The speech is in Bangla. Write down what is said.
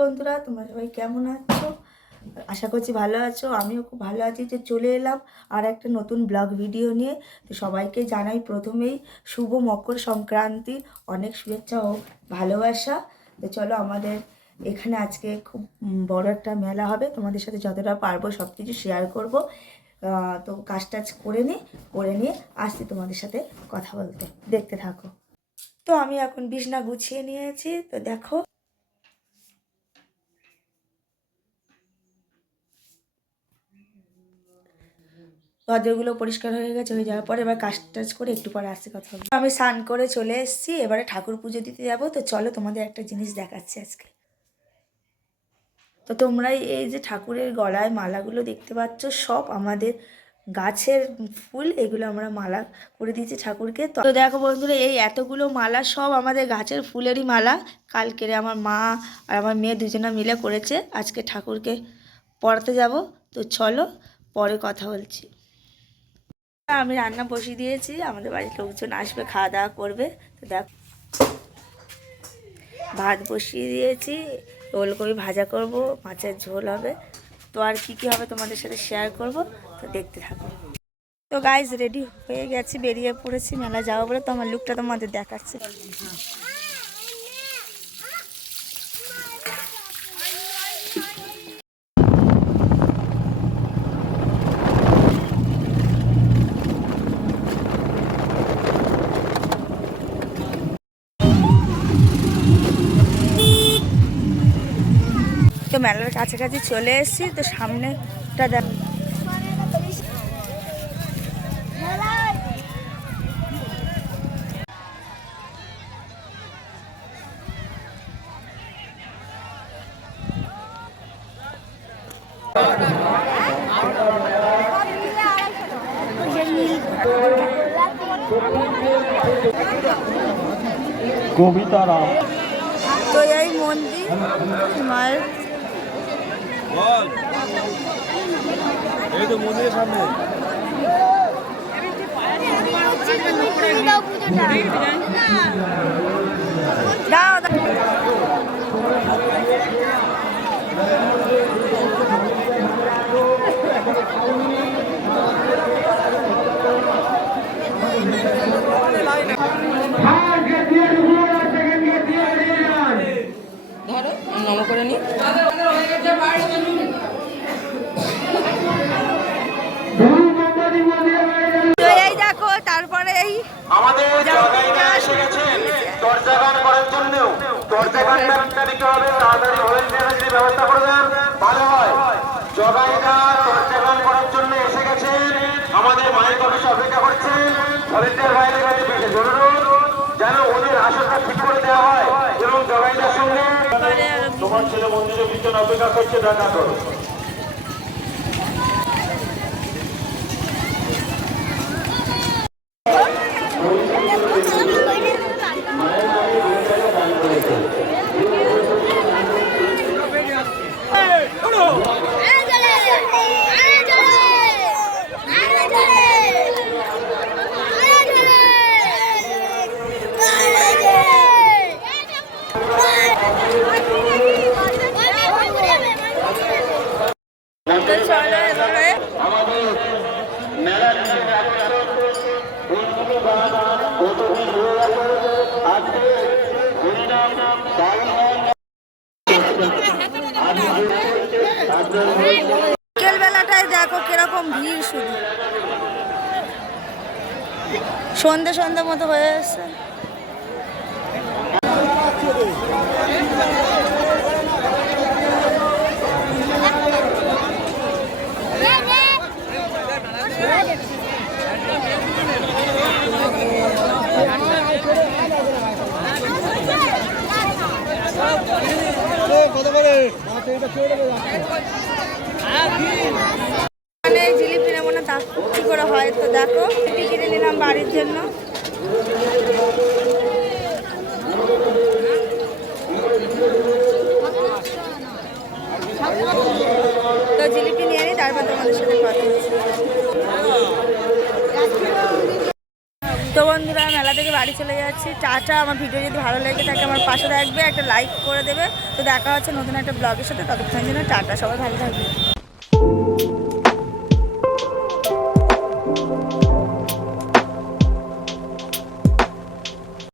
বন্ধুরা, তোমরা সবাই কেমন আছো? আশা করছি ভালো আছো। আমিও খুব ভালো আছি। যে চলে এলাম আর একটা নতুন ব্লগ ভিডিও নিয়ে। তো সবাইকে জানাই প্রথমেই শুভ মকর সংক্রান্তি, অনেক শুভেচ্ছা ও ভালোবাসা। তো চলো, আমাদের এখানে আজকে খুব বড় একটা মেলা হবে। তোমাদের সাথে যতটা পারবো সব কিছু শেয়ার করবো। তো কাজ টাজ করে নিয়ে আসছি তোমাদের সাথে কথা বলতে, দেখতে থাকো। তো আমি এখন বিছনা গুছিয়ে নিয়েছি। তো দেখো, দরজাগুলো পরিষ্কার হয়ে গেছে। হয়ে যাওয়ার পরে এবার কাজ টাজ করে একটু পরে আসছি, কথা হবে। আমি স্নান করে চলে এসেছি, এবারে ঠাকুর পুজো দিতে যাবো। তো চলো, তোমাদের একটা জিনিস দেখাচ্ছি আজকে। তো তোমরা এই যে ঠাকুরের গলায় মালাগুলো দেখতে পাচ্ছ, সব আমাদের গাছের ফুল। এগুলো আমরা মালা করে দিয়েছি ঠাকুরকে। তো দেখো বন্ধুরা, এই এতগুলো মালা সব আমাদের গাছের ফুলেরই মালা। কালকের আমার মা আর আমার মেয়ে দুজনা মিলে করেছে। আজকে ঠাকুরকে পড়াতে যাব। তো চলো, পরে কথা বলছি। আমি রান্না বসিয়ে দিয়েছি, আমাদের বাড়ির লোকজন আসবে, খাওয়া দাওয়া করবে। তো দেখ, ভাত বসিয়ে দিয়েছি, ওলকপি ভাজা করব, মাছের ঝোল হবে। তো আর কি কি হবে তোমাদের সাথে শেয়ার করব, তো দেখতে থাকো। তো গাইজ, রেডি হয়ে গেছি, বেরিয়ে পড়েছি মেলা যাবো বলে। তো আমার লুকটা তোমাদের দেখাচ্ছে। তো মেলার কাছাকাছি চলে এসেছি। তো সামনেটা দেখ, কবিতা রাম। তো এই মন্দির মায়ের, এই তো মন্দিরের সামনে। দাও নম করে নি। তো এই দেখো, তারপরে এই আমাদের জগাইরা এসে গেছেন দরজাগান করার জন্য। দরজাগানটা দিতে হবে, তাড়াতাড়ি ভলেন্টিয়ার যদি ব্যবস্থা করে দেন ভালো হয়। জগাইরা দরজাগান করার জন্য এসে গেছেন, আমাদের মাইক অফিসে অপেক্ষা করছেন। ভলেন্টিয়ার ভাইদের কাছে বিশেষ অনুরোধ, যেন ওদের আসনটা ঠিক করে দেওয়া হয় এবং জগাইদার সঙ্গে তোমার ছেলে মন্দিরের পিছনে অপেক্ষা করছে, দেখা করো। বিকেল বেলাটায় দেখো কিরকম ভিড়, শুধু সন্ধে সন্ধে মতো হয়ে এসছে। জিলিপি নেবো না, তা কি করে হয়? তো দেখো, জিলিপি কিনে নিলাম বাড়ির জন্য। তো জিলিপি নিয়ে নিই, তারপর তোমাদের সাথে কথা হচ্ছে। তো বন্ধুরা মেলা থেকে বাড়ি চলে যাচ্ছি, টাটা। আমার ভিডিও যদি ভালো লেগে থাকে আমার পাশে থাকবে, একটা লাইক করে দেবে। তো দেখা হচ্ছে নতুন একটা ব্লগের সাথে, ততক্ষণের জন্য টাটা, সবাই ভালো থাকবে।